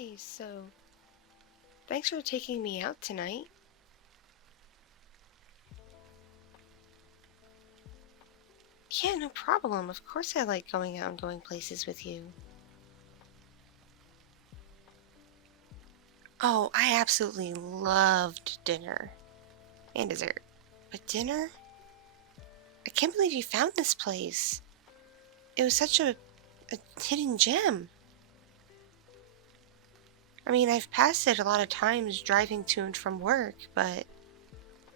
Hey, so thanks for taking me out tonight. Yeah, no problem. Of course I like going out and going places with you. Oh, I absolutely loved dinner and dessert. But dinner? I can't believe you found this place. It was such a hidden gem. I mean, I've passed it a lot of times driving to and from work, but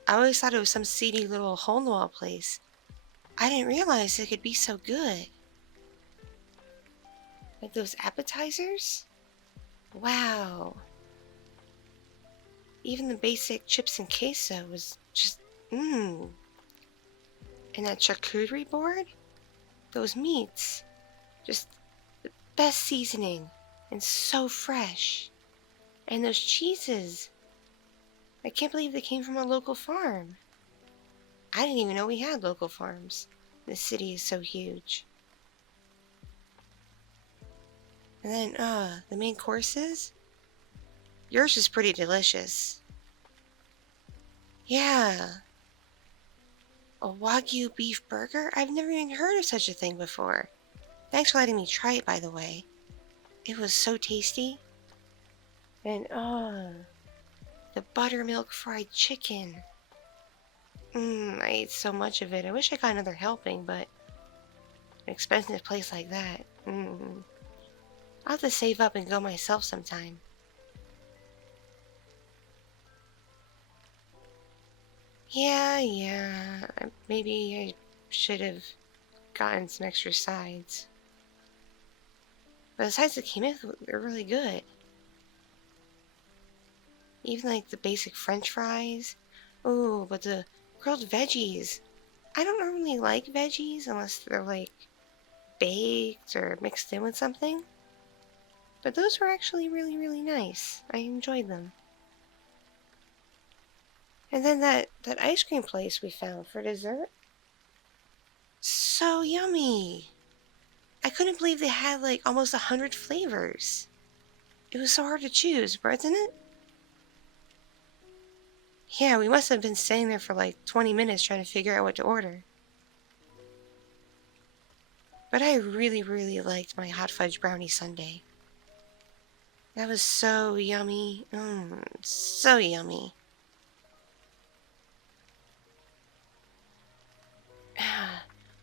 I always thought it was some seedy little hole-in-the-wall place. I didn't realize it could be so good. Like those appetizers? Wow. Even the basic chips and queso was just mmm. And that charcuterie board? Those meats. Just the best seasoning. And so fresh. And those cheeses. I can't believe they came from a local farm. I didn't even know we had local farms. This city is so huge. And then, the main courses? Yours is pretty delicious. Yeah. A Wagyu beef burger? I've never even heard of such a thing before. Thanks for letting me try it, by the way. It was so tasty. And, the buttermilk fried chicken. I ate so much of it. I wish I got another helping, but an expensive place like that. I'll have to save up and go myself sometime. Yeah. Maybe I should have gotten some extra sides. But the sides that came in were really good. Even like the basic French fries. Oh, but the grilled veggies. I don't normally like veggies unless they're like baked or mixed in with something. But those were actually really, really nice. I enjoyed them. And then that ice cream place we found for dessert. So yummy. I couldn't believe they had like almost 100 flavors. It was so hard to choose, wasn't it? Yeah, we must have been staying there for like 20 minutes trying to figure out what to order. But I really, really liked my hot fudge brownie sundae. That was so yummy. So yummy.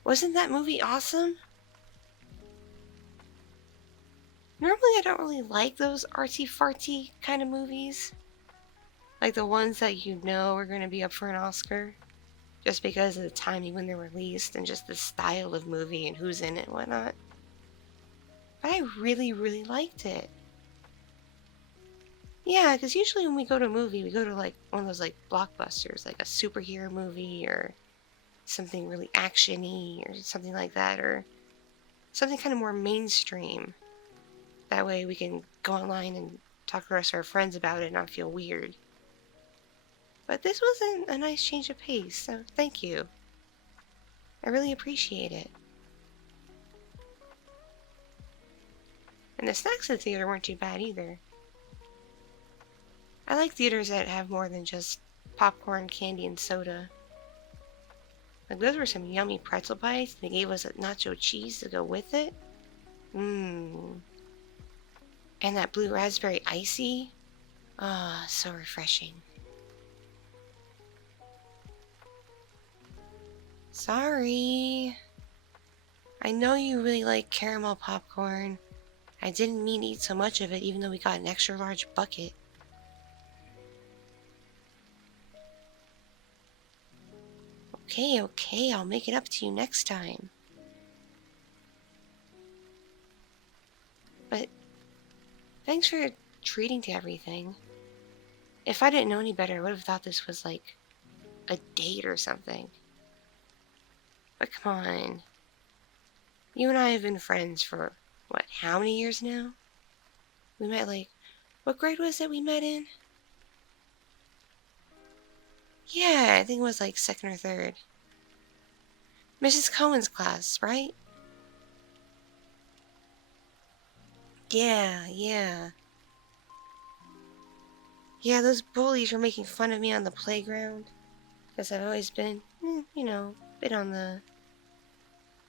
Wasn't that movie awesome? Normally I don't really like those artsy-fartsy kind of movies. Like the ones that you know are going to be up for an Oscar. Just because of the timing when they're released and just the style of movie and who's in it and whatnot. But I really, really liked it. Yeah, because usually when we go to a movie, we go to like one of those like blockbusters, like a superhero movie or something really action-y or something like that, or something kind of more mainstream. That way we can go online and talk to the rest of our friends about it and not feel weird. But this was a nice change of pace, so thank you. I really appreciate it. And the snacks at the theater weren't too bad either. I like theaters that have more than just popcorn, candy, and soda. Like those were some yummy pretzel bites. They gave us a nacho cheese to go with it. And that blue raspberry icy. Ah, so refreshing. Sorry. I know you really like caramel popcorn. I didn't mean to eat so much of it even though we got an extra large bucket. Okay, I'll make it up to you next time. But thanks for treating to everything. If I didn't know any better, I would have thought this was like a date or something. But come on. You and I have been friends for, what, how many years now? We met like, what grade was it we met in? Yeah, I think it was like second or third. Mrs. Cohen's class, right? Yeah. Yeah, those bullies were making fun of me on the playground. Because I've always been, bit on the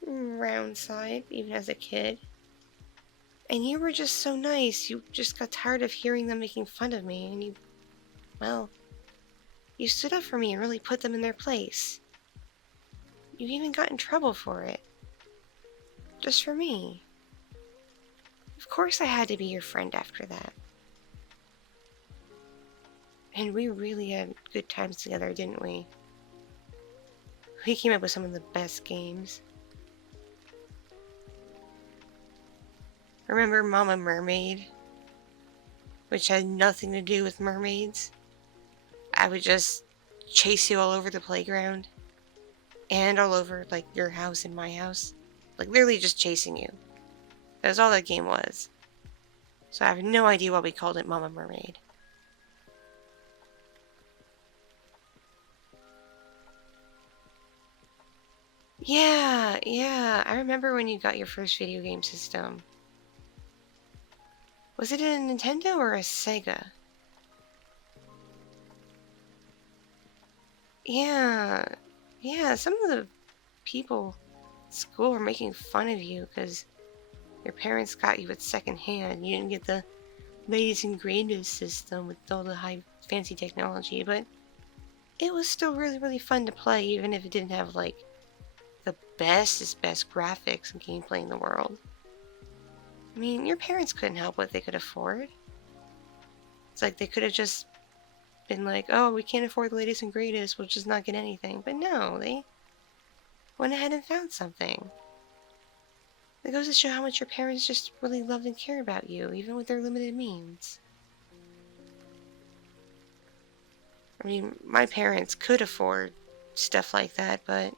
round side, even as a kid. And you were just so nice. You just got tired of hearing them making fun of me, and you stood up for me and really put them in their place. You even got in trouble for it. Just for me. Of course I had to be your friend after that. And we really had good times together, didn't we? We came up with some of the best games. Remember Mama Mermaid? Which had nothing to do with mermaids. I would just chase you all over the playground. And all over, like, your house and my house. Like, literally just chasing you. That's all that game was. So I have no idea why we called it Mama Mermaid. Yeah. I remember when you got your first video game system. Was it a Nintendo or a Sega? Yeah, some of the people at school were making fun of you because your parents got you at second hand. You didn't get the latest and greatest system with all the high fancy technology, but it was still really, really fun to play, even if it didn't have, like, the best graphics and gameplay in the world. I mean, your parents couldn't help what they could afford. It's like they could have just been like, oh, we can't afford the latest and greatest, we'll just not get anything. But no, they went ahead and found something. It goes to show how much your parents just really loved and care about you, even with their limited means. I mean, my parents could afford stuff like that, but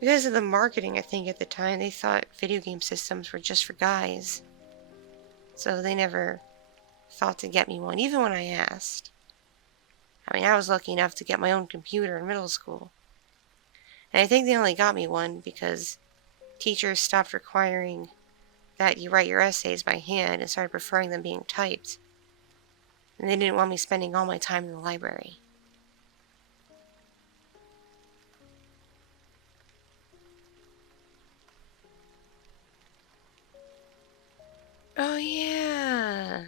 because of the marketing, I think at the time, they thought video game systems were just for guys. So they never thought to get me one, even when I asked. I mean, I was lucky enough to get my own computer in middle school. And I think they only got me one because teachers stopped requiring that you write your essays by hand and started preferring them being typed. And they didn't want me spending all my time in the library. Oh, yeah.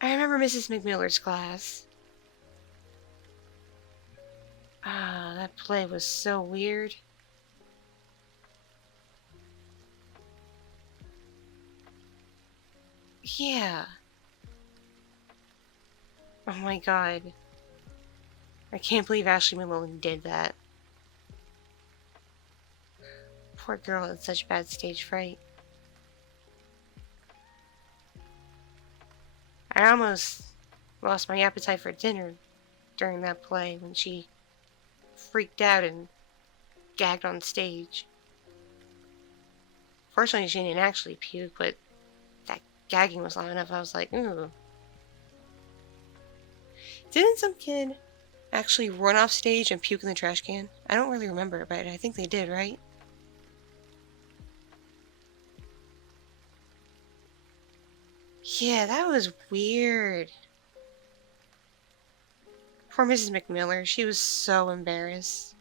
I remember Mrs. McMiller's class. Ah, that play was so weird. Yeah. Oh my god. I can't believe Ashley McMillan did that. Poor girl had such bad stage fright. I almost lost my appetite for dinner during that play when she freaked out and gagged on stage. Fortunately, she didn't actually puke, but that gagging was loud enough. I was like, ooh. Didn't some kid actually run off stage and puke in the trash can? I don't really remember, but I think they did, right? Yeah, that was weird. Poor Mrs. McMiller, she was so embarrassed.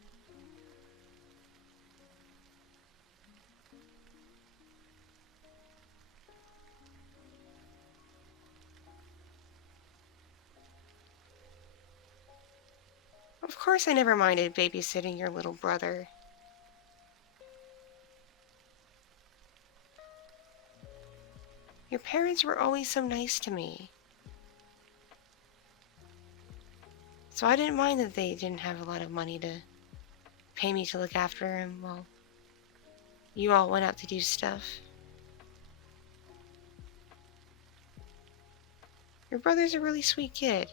Of course I never minded babysitting your little brother. Your parents were always so nice to me. So I didn't mind that they didn't have a lot of money to pay me to look after him while you all went out to do stuff. Your brother's a really sweet kid.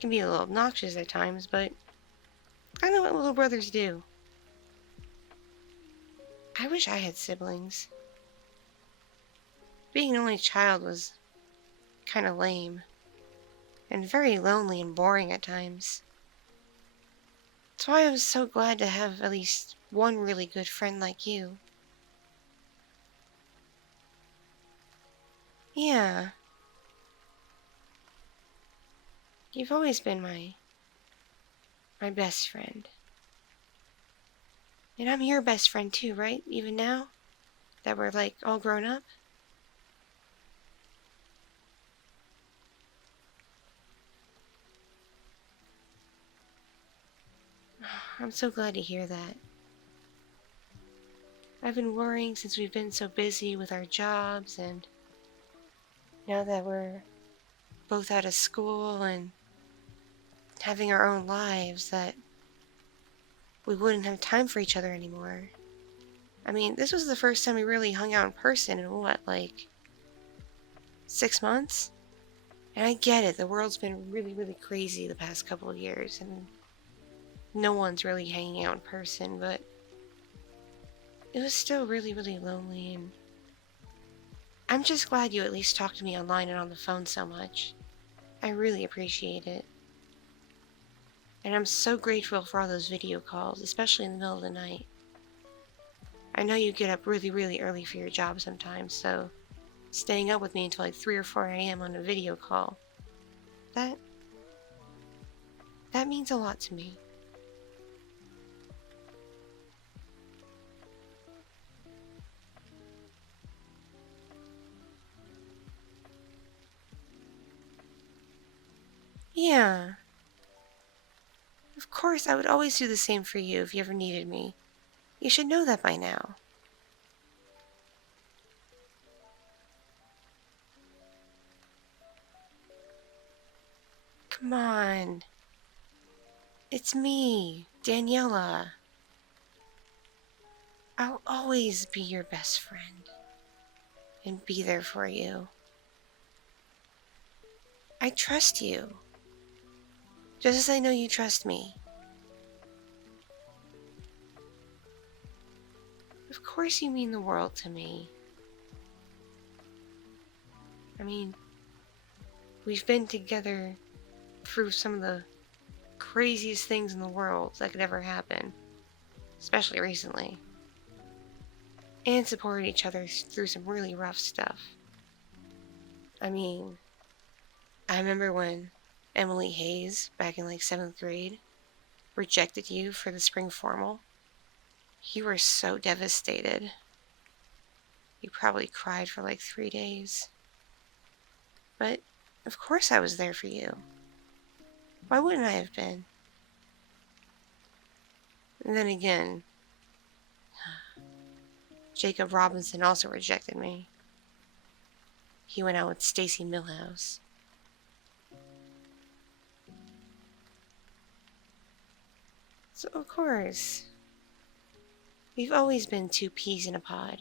Can be a little obnoxious at times, but I know what little brothers do. I wish I had siblings. Being an only child was kind of lame, and very lonely and boring at times. That's why I was so glad to have at least one really good friend like you. Yeah. You've always been my best friend. And I'm your best friend too, right? Even now that we're like all grown up? I'm so glad to hear that. I've been worrying since we've been so busy with our jobs, and now that we're both out of school and having our own lives, that we wouldn't have time for each other anymore. I mean, this was the first time we really hung out in person in what, like 6 months? And I get it, the world's been really, really crazy the past couple of years, and no one's really hanging out in person, but it was still really, really lonely, and I'm just glad you at least talked to me online and on the phone so much. I really appreciate it. And I'm so grateful for all those video calls, especially in the middle of the night. I know you get up really, really early for your job sometimes, so staying up with me until like 3 or 4 a.m. on a video call, that means a lot to me. Yeah. Of course, I would always do the same for you if you ever needed me. You should know that by now. Come on. It's me, Daniela. I'll always be your best friend and be there for you. I trust you, just as I know you trust me. Of course you mean the world to me. I mean, we've been together through some of the craziest things in the world that could ever happen, especially recently, and supported each other through some really rough stuff. I mean, I remember when Emily Hayes, back in like 7th grade, rejected you for the spring formal. You were so devastated. You probably cried for like 3 days. But of course I was there for you. Why wouldn't I have been? And then again, Jacob Robinson also rejected me. He went out with Stacy Milhouse. So of course, we've always been 2 peas in a pod.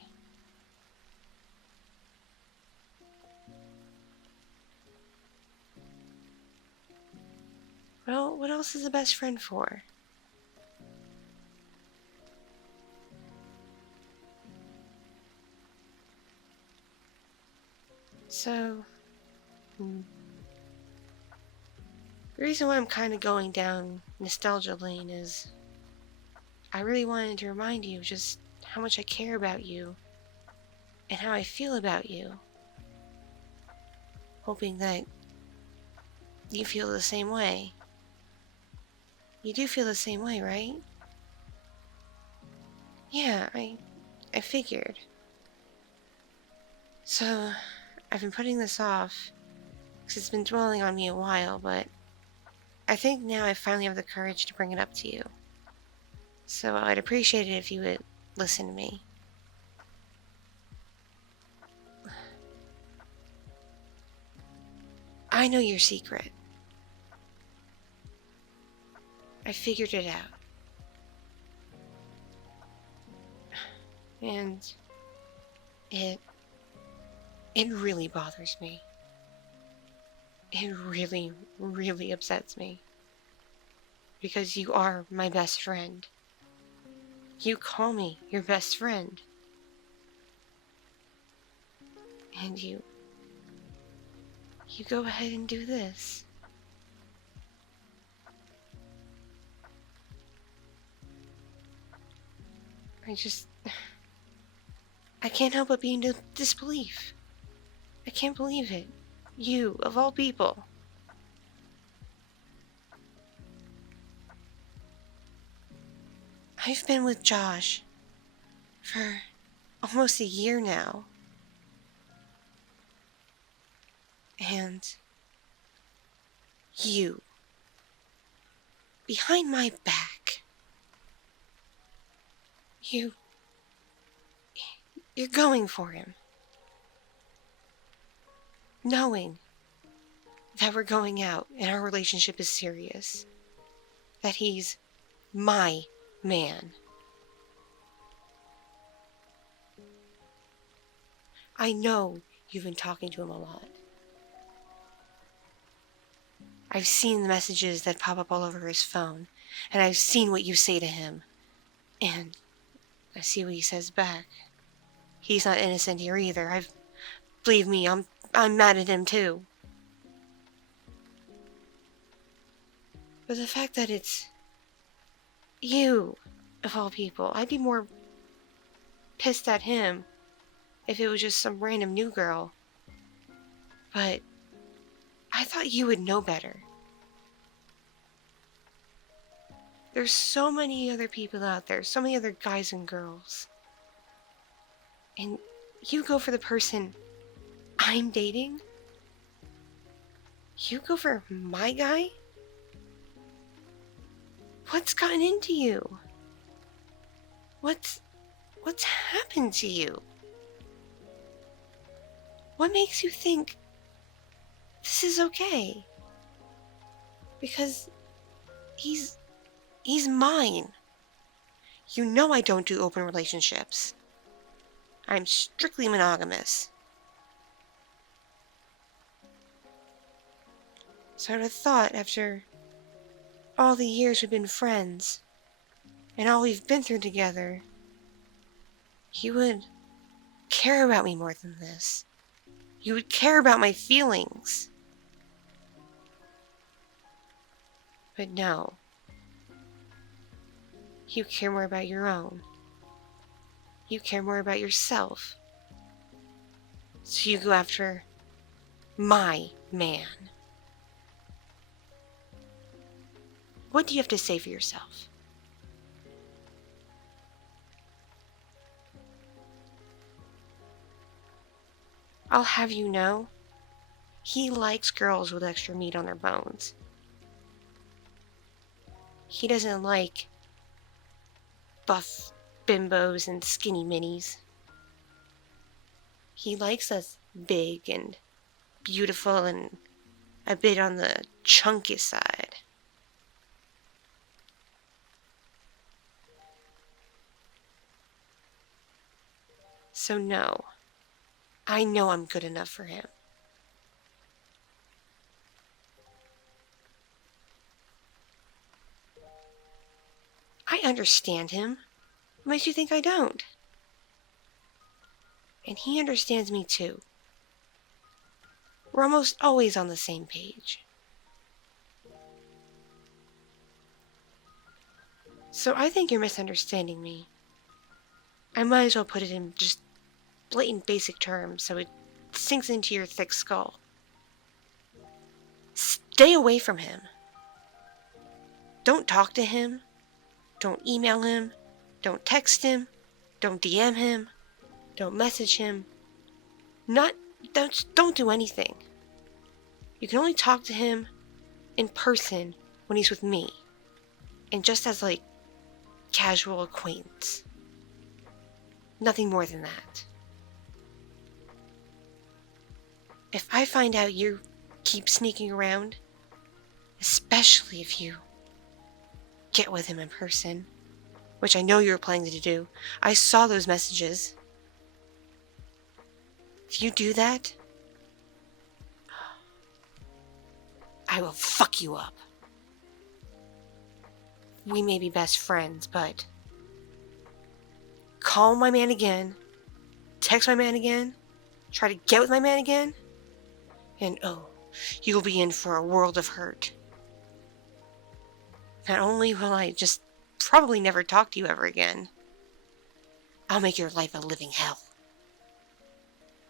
Well, what else is a best friend for? So, the reason why I'm kind of going down nostalgia lane is I really wanted to remind you just how much I care about you and how I feel about you. Hoping that you feel the same way. You do feel the same way, right? Yeah, I figured. So, I've been putting this off because it's been dwelling on me a while, but I think now I finally have the courage to bring it up to you. So I'd appreciate it if you would listen to me. I know your secret. I figured it out. And it really bothers me. It really, really upsets me. Because you are my best friend. You call me your best friend. And you go ahead and do this. I can't help but be in disbelief. I can't believe it. You, of all people. I've been with Josh for almost a year now. And you, behind my back, you're going for him. Knowing that we're going out and our relationship is serious. That he's my man. I know you've been talking to him a lot. I've seen the messages that pop up all over his phone, and I've seen what you say to him, and I see what he says back. He's not innocent here either. Believe me, I'm mad at him too. But the fact that it's you, of all people, I'd be more pissed at him if it was just some random new girl. But I thought you would know better. There's so many other people out there, so many other guys and girls. And you go for the person I'm dating? You go for my guy? What's gotten into you? What's happened to you? What makes you think this is okay? Because he's mine. You know I don't do open relationships. I'm strictly monogamous. So I'd have thought after all the years we've been friends, and all we've been through together, you would care about me more than this. You would care about my feelings. But no. You care more about your own. You care more about yourself. So you go after my man. What do you have to say for yourself? I'll have you know, he likes girls with extra meat on their bones. He doesn't like buff bimbos and skinny minis. He likes us big and beautiful and a bit on the chunky side. So no, I know I'm good enough for him. I understand him. What makes you think I don't? And he understands me too. We're almost always on the same page. So I think you're misunderstanding me. I might as well put it in just blatant basic terms so it sinks into your thick skull. Stay away from him. Don't talk to him. Don't email him. Don't text him. Don't DM him. Don't message him. Don't do anything. You can only talk to him in person when he's with me. And just as casual acquaintance. Nothing more than that. If I find out you keep sneaking around, especially if you get with him in person, which I know you were planning to do. I saw those messages. If you do that, I will fuck you up. We may be best friends, but call my man again, text my man again, try to get with my man again, and you'll be in for a world of hurt. Not only will I just probably never talk to you ever again, I'll make your life a living hell.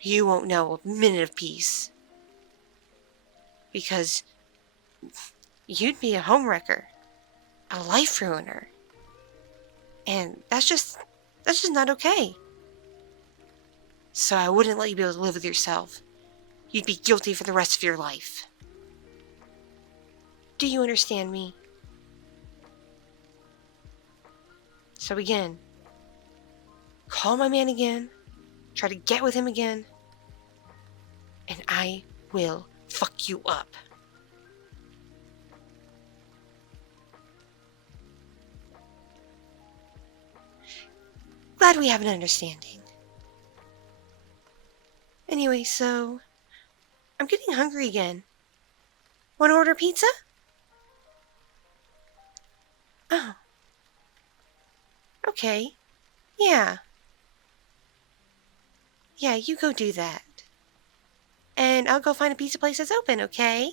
You won't know a minute of peace. Because you'd be a homewrecker, a life ruiner. And that's just not okay. So I wouldn't let you be able to live with yourself. You'd be guilty for the rest of your life. Do you understand me? So again, call my man again, try to get with him again, and I will fuck you up. Glad we have an understanding. Anyway, so I'm getting hungry again. Want to order pizza? Oh. Okay. Yeah. Yeah, you go do that. And I'll go find a pizza place that's open, okay?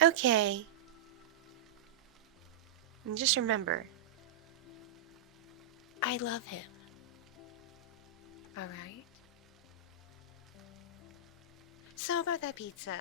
Okay. And just remember, I love him. Alright? So about that pizza.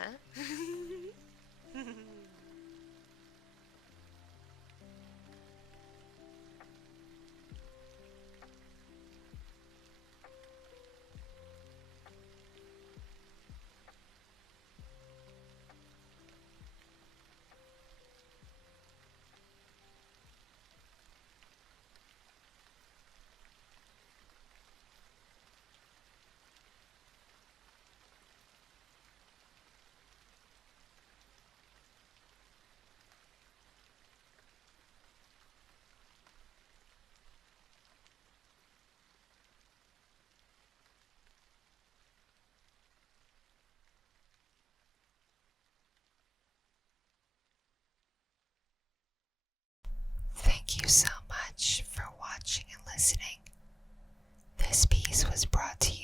Thank you so much for watching and listening. This piece was brought to you